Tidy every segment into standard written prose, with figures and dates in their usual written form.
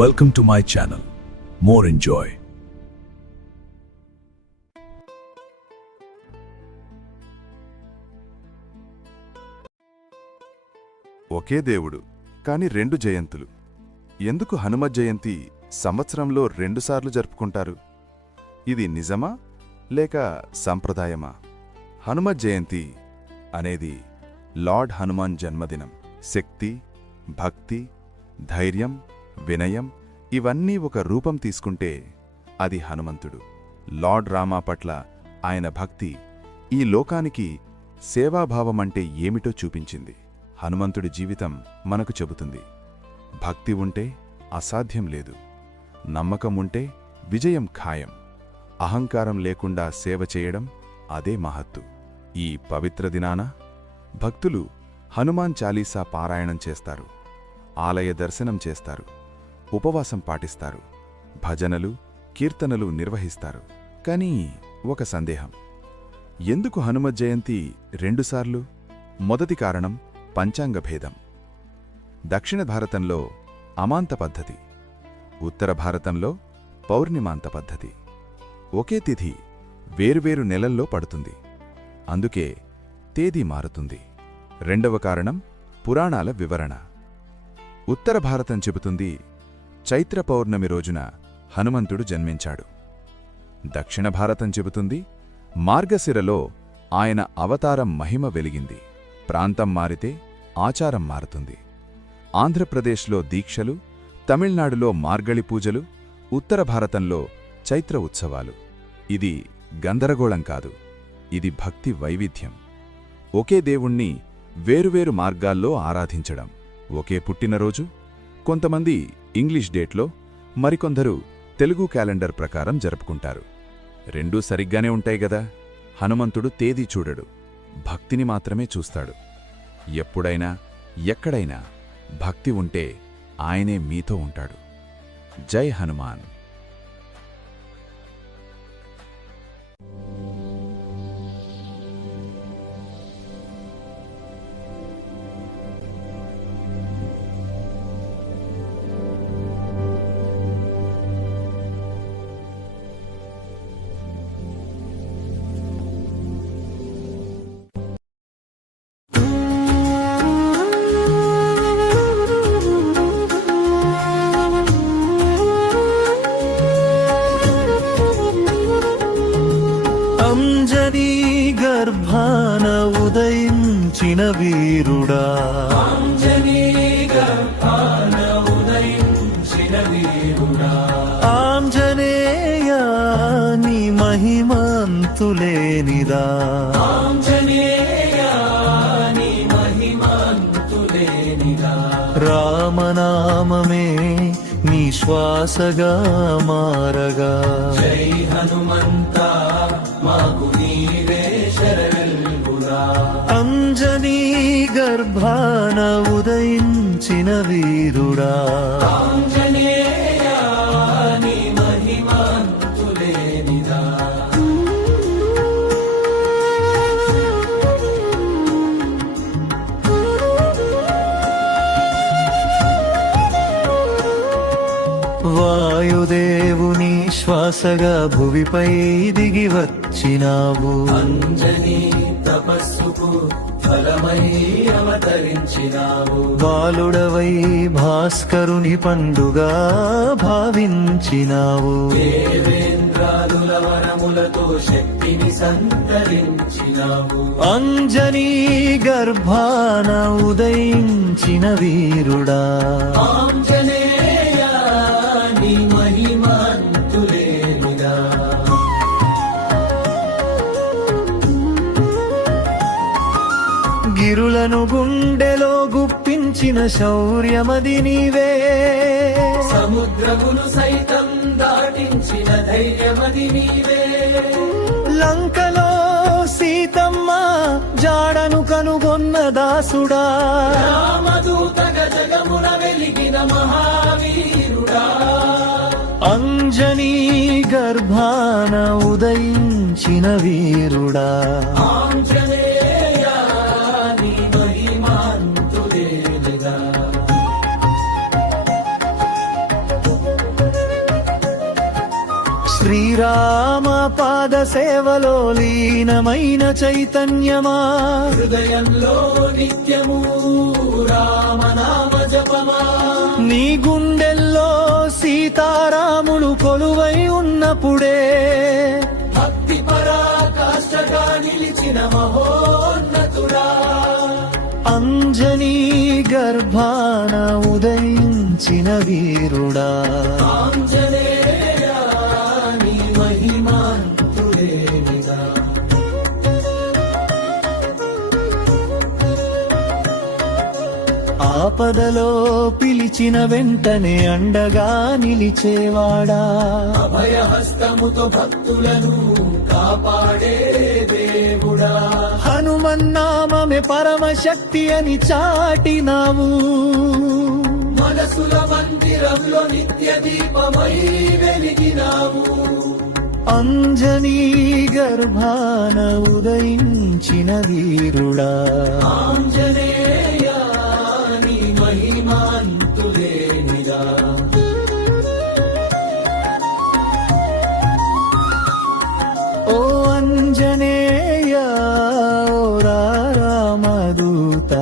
Welcome to my channel. More enjoy. ఒకే దేవుడు కాని రెండు జయంతులు. ఎందుకు హనుమ జయంతి సంవత్సరంలో రెండుసార్లు జరుపుకుంటారు? ఇది నిజమా లేక సంప్రదాయమా? హనుమ జయంతి అనేది లార్డ్ హనుమాన్ జన్మదినం. శక్తి, భక్తి, ధైర్యం, వినయం ఇవన్నీ ఒక రూపం తీసుకుంటే అది హనుమంతుడు. లార్డ్ రామా పట్ల ఆయన భక్తి ఈ లోకానికి సేవాభావమంటే ఏమిటో చూపించింది. హనుమంతుడి జీవితం మనకు చెబుతుంది. భక్తి ఉంటే అసాధ్యం లేదు, నమ్మకం ఉంటే విజయం ఖాయం, అహంకారం లేకుండా సేవ చేయడం అదే మహత్తు. ఈ పవిత్ర దినాన భక్తులు హనుమాన్ చాలీసా పారాయణం చేస్తారు, ఆలయ దర్శనం చేస్తారు, ఉపవాసం పాటిస్తారు, భజనలు, కీర్తనలు నిర్వహిస్తారు. కానీ ఒక సందేహం: ఎందుకు హనుమ జయంతి రెండుసార్లు? మొదటి కారణం పంచాంగ భేదం. దక్షిణ భారతంలో అమాంత పద్ధతి, ఉత్తర భారతంలో పౌర్ణిమాంత పద్ధతి. ఒకే తిథి వేరువేరు నెలల్లో పడుతుంది, అందుకే తేదీ మారుతుంది. రెండవ కారణం పురాణాల వివరణ. ఉత్తర భారతం చెబుతుంది చైత్ర పౌర్ణమి రోజున హనుమంతుడు జన్మించాడు. దక్షిణ భారతం చెబుతుంది మార్గశిరలో ఆయన అవతారం మహిమ వెలిగింది. ప్రాంతం మారితే ఆచారం మారుతుంది. ఆంధ్రప్రదేశ్లో దీక్షలు, తమిళనాడులో మార్గళి పూజలు, ఉత్తర భారతంలో చైత్ర ఉత్సవాలు. ఇది గందరగోళం కాదు, ఇది భక్తి వైవిధ్యం. ఒకే దేవుణ్ణి వేరువేరు మార్గాల్లో ఆరాధించడం. ఒకే పుట్టినరోజు, కొంతమంది ఇంగ్లీష్ డేట్లో, మరికొందరు తెలుగు క్యాలెండర్ ప్రకారం జరుపుకుంటారు. రెండూ సరిగ్గానే ఉంటాయి గదా. హనుమంతుడు తేదీ చూడడు, భక్తిని మాత్రమే చూస్తాడు. ఎప్పుడైనా ఎక్కడైనా భక్తి ఉంటే ఆయనే మీతో ఉంటాడు. జై హనుమాన్. అంజనీ గర్భాన ఉదయించిన వీరుడా, ఆంజనేయ నీ మహిమంతులేనిదా, రామనామమే నీ శ్వాసగా మారగా, జై హనుమంతా మాకు నీవే శరణులురా. అంజనీ గర్భాన ఉదయించిన వీరుడా, ఆంజనేయ నీ మహిమంతులేనిదా. వాయుదేవుని శ్వాసగా భువిపై దిగి వచ్చినావు, అంజనీ తపస్సుకు ఫలమై అవతరించినావు. బాలుడవై భాస్కరుని పండుగా భావించినావు, దేవేంద్రాదుల వరములతో శక్తిని సంతరించినావు. అంజనీ గర్భాన ఉదయించిన వీరుడా, ఆంజనేయ నీ మహిమంతులేనిదా. గిరులను గుండెలో గుప్పించిన శౌర్యమది నీవే, సముద్రమును సైతం దాటించిన ధైర్యమది నీవే. లంకలో సీతమ్మ జాడను కనుగొన్న దాసుడా, రామదూతగ జగమున వెలిగిన మహావీరుడా. అంజనీ గర్భాన ఉదయించిన వీరుడా, ఆంజనేయ నీ మహిమంతులేనిదా. శ్రీరామ పాద సేవలో లీనమైన చైతన్యమా, హృదయంలో నిత్యము రామనామ జపమా, నీ గుండెల్లో సీతారాములు కొలువై ఉన్నప్పుడే భక్తి పరాకాష్ఠగా నిలిచిన మహోన్నతుడా, అంజనీ గర్భాన ఉదయించిన వీరుడా, ఆంజనేయ నీ మహిమాంతుడేనిగా. ఆపదలో పిలిచిన వెంటనే అండగా నిలిచేవాడా, అభయహస్తముతో భక్తులను కాపాడే దేవుడా, హనుమన్నామమే పరమశక్తి అని చాటినావు, మనసుల మందిరంలో నిత్య దీపమై వెలిగినావు, అంజనీ గర్భాన ఉదయించిన వీరుడా, ఆంజనేయ నీ మహిమాంతులేనిగా. ఓ అంజనేయ ఓ రామదూత,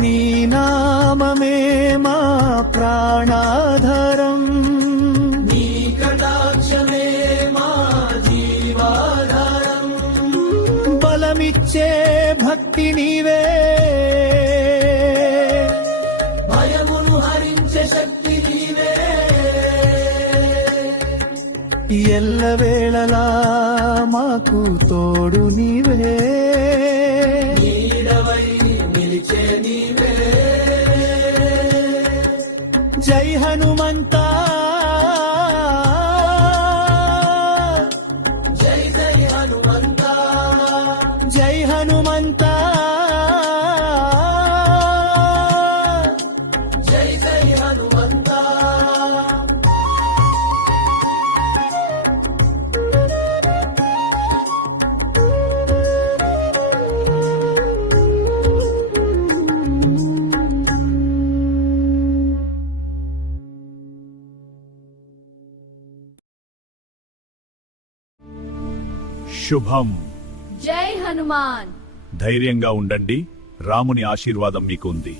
నీ నామమే మా ప్రాణాధారం, నీ కటాక్షమే మా జీవాధారం, బలమిచ్చే భక్తి నీవే, భయమును హరించే శక్తి నీవే, ఎల్లవేళలా మాకు తోడు నీవే, నీడవై నిలిచే నీవే. జై హనుమంతా జై జై హనుమంతా, జై హనుమంతా, జై జై హనుమంతా. శుభం. జై హనుమాన్. ధైర్యంగా ఉండండి, రాముని ఆశీర్వాదం మీకు ఉంది.